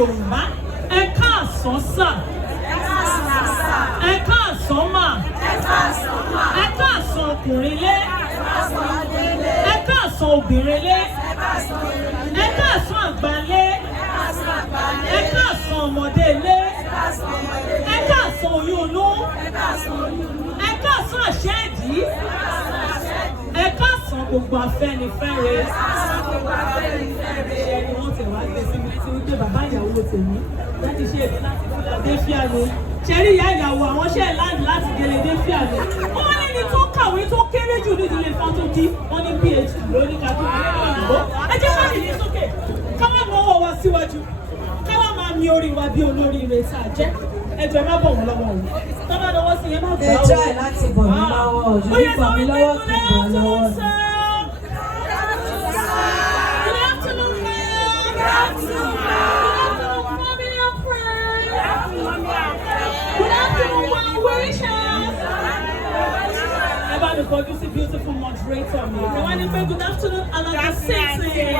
Yorùbá. Ẹ káàsán sà. Ẹ káàsán mà. Ẹ káàsán ọkùnrin lé. Ẹ káàsán obìnrin lé. Ẹ káàsán àgbà lé. Ẹ káàsán ọmọdé lé. Ẹ káàsán oyún inú. Ẹ káàsán àṣẹ́ẹ̀dí. Ẹ káàsán gbogbo Afẹ́nifẹ́re. Wọ́n tẹ̀ wá gbé sí mi létí wípé bàbá ìyàwó tèmi láti ṣe èdè láti Philadelphia ni. Ṣẹ́rí ìyá ìyàwó àwọn ṣẹ́ láàdì láti Philadelphia ni. Wọ́n ní ní tó kàwé tó kéré jù nídìílé Fátókí. Wọ́n ní PhD lóní kàtúkì nínú òyìnbó. Ẹ jẹ́ ká nìyí sókè. Ká wá mọ ọwọ́ wa síwájú. Ká wá máa mi orí wa bí olóríire tá a jẹ́. Ẹ jọ̀ọ́ ẹ má bọ̀ wọ́n lọ́wọ́ o. Tọ́ bá lọ́wọ́ sí yẹn má gbà ó. Ẹ try láti bọ̀ mí lọ́wọ́. Ojú bọ̀ mí lọ́wọ́ kì í bọ̀ lọ́wọ́. This beautiful moderator. Good afternoon, Alaga City.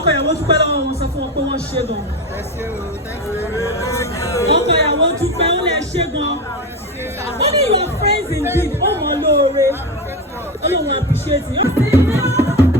Okay, I want to put on one shade on. Okay, I want to put on a shade on. Only your friends indeed. Oh my Lord, I don't appreciate you.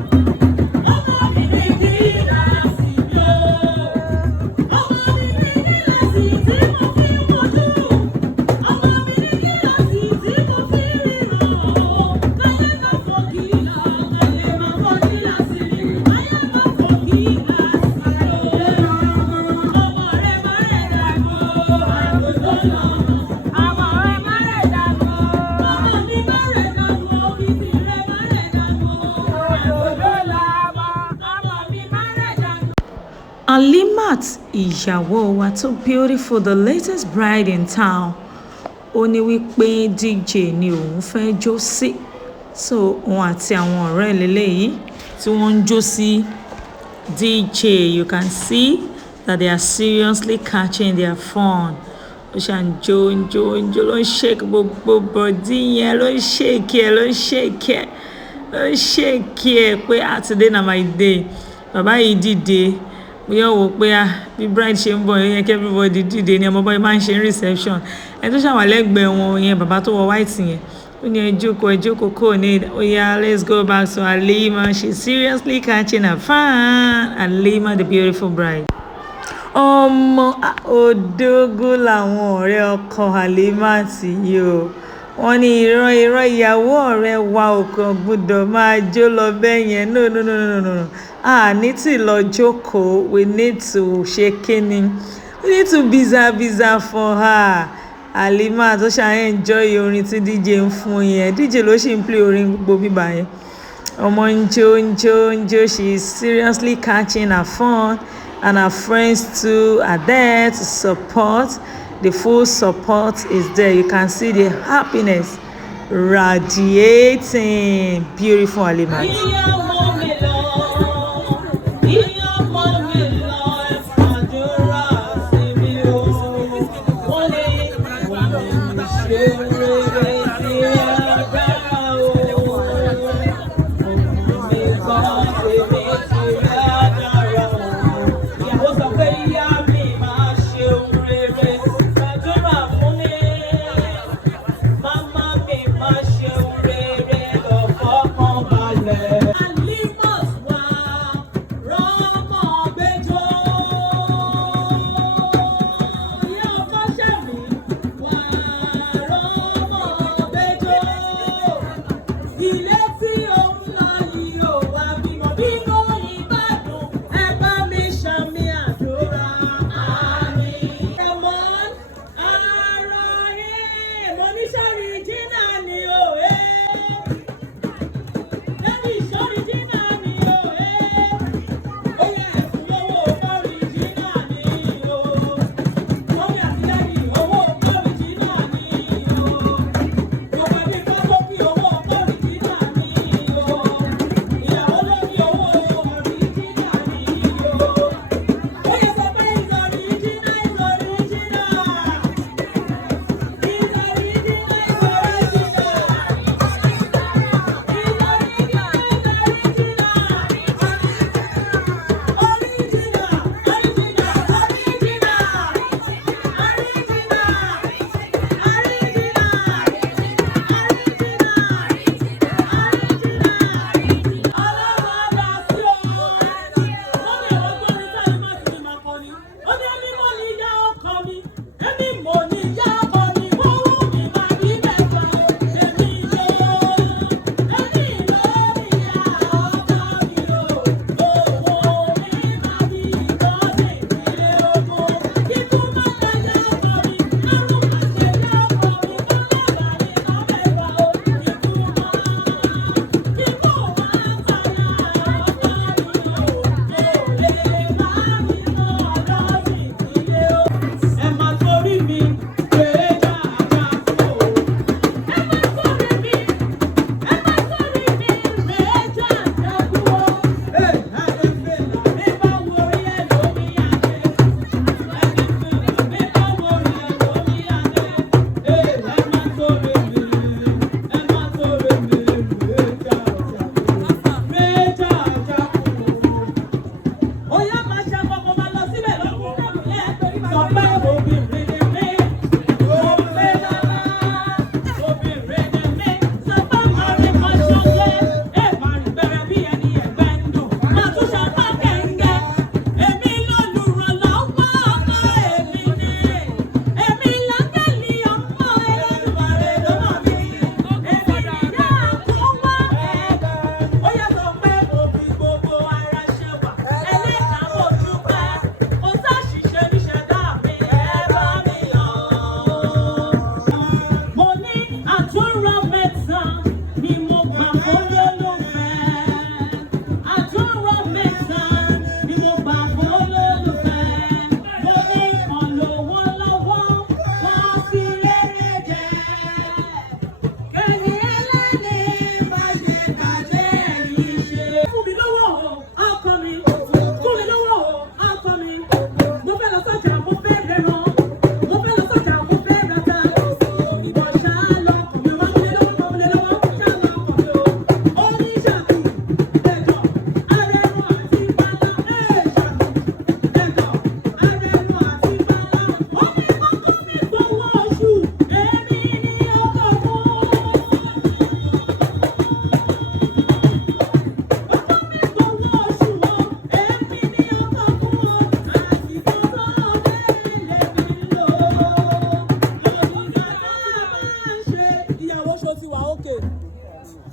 Alimat, ìyàwó wa tó beautiful, the latest bride in town. Ó ní wípé DJ ni òun fẹ́ jó sí. So òun àti àwọn ọ̀rẹ́ lélẹ́yìí tí wọ́n ń jó sí DJ. You can see that they are seriously catching their fun. Ó ṣà ń jó ló ń shake gbogbo body yẹn, ló ń shake ẹ̀ pé today na my day. Bàbá yìí dìde. We all wò pé bí bride ṣe ń bọ̀ yẹn kí everybody dìde ni ọmọ bọ́ọ̀ máa ń ṣe reception. Ẹni tó ṣàwà lẹ́gbẹ̀ẹ́ wọn yẹn bàbá tó wọ white yẹn ó ní ẹ jókòó kò ní let's go back to Halima. She's seriously catching her fan. Halima, the beautiful bride. Ọmọ òdógún làwọn ọ̀rẹ́ ọkọ Halima ti yí o. Wọ́n ní irọ́ ìyàwó ọ̀rẹ́ wa ò kàn gbọ́dọ̀ máa jó lọ bẹ́ẹ̀ yẹn. No. Ní tí lọ jókòó, we need to ṣe kíni. We need to biza for her. Halima tó ṣe enjoy orin tí DJ ń fún yẹn. DJ ló ṣì ń play orin gbogbo bíbá yẹn. Ọmọ ń jó. She is seriously catching her fun, and her friends too are there to support. The full support is there. You can see the happiness radiating. Beautiful Halima. ilé tí ó ń lọ yìí ò wá bímọ bínú ìbàdàn ẹ bá mi ṣàmì àdúrà. Àmín. Ramon ara ẹ̀ mo ní sọ́rí jìnnà ni o lẹ́ni sọ́rí jìnnà ni o ó yẹ ẹ̀sùn lówó sọ́rí jìnnà ni o mọ́mí àti dáàdì owó sọ́rí jìnnà ni o gbogbo ẹbí fọ́tò kí owó sọ́rí jìnnà ni o ìyàwó ló ní owó sọ́rí jìnnà ni o ó yẹ sọ pé ìsọ̀rí jìnnà ìsọ̀rí jìnnà ìsọ̀rí jìnnà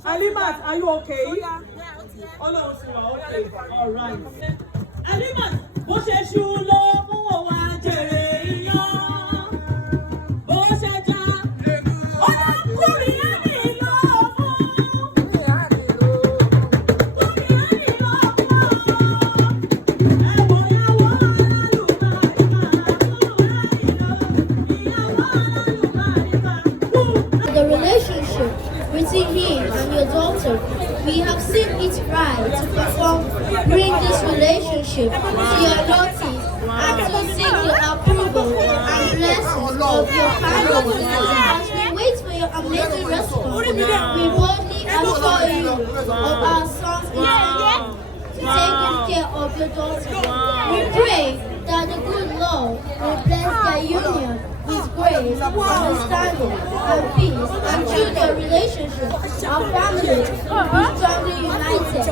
Alimat, are you okay? Ọlọ́run sì wà okay. All right. Alimat, bó ṣe ṣú ló mú wọn wá jèrè iyán. Bó ṣe já, ó yá kúrì á nílò fún. Kúrì á nílò fún. Ẹ̀wọ̀n ìyàwó alálùbáríkà. The relationship between him and your daughter, we have seen it right to bring this relationship to your notice and to seek the approval and blessings of your family. As we wait for your amazing response, we boldly assure you of our son's intent to take care of your daughter. We pray that the good Lord will bless their union with grace, understanding, and peace, and through their relationship, our family will be strongly united.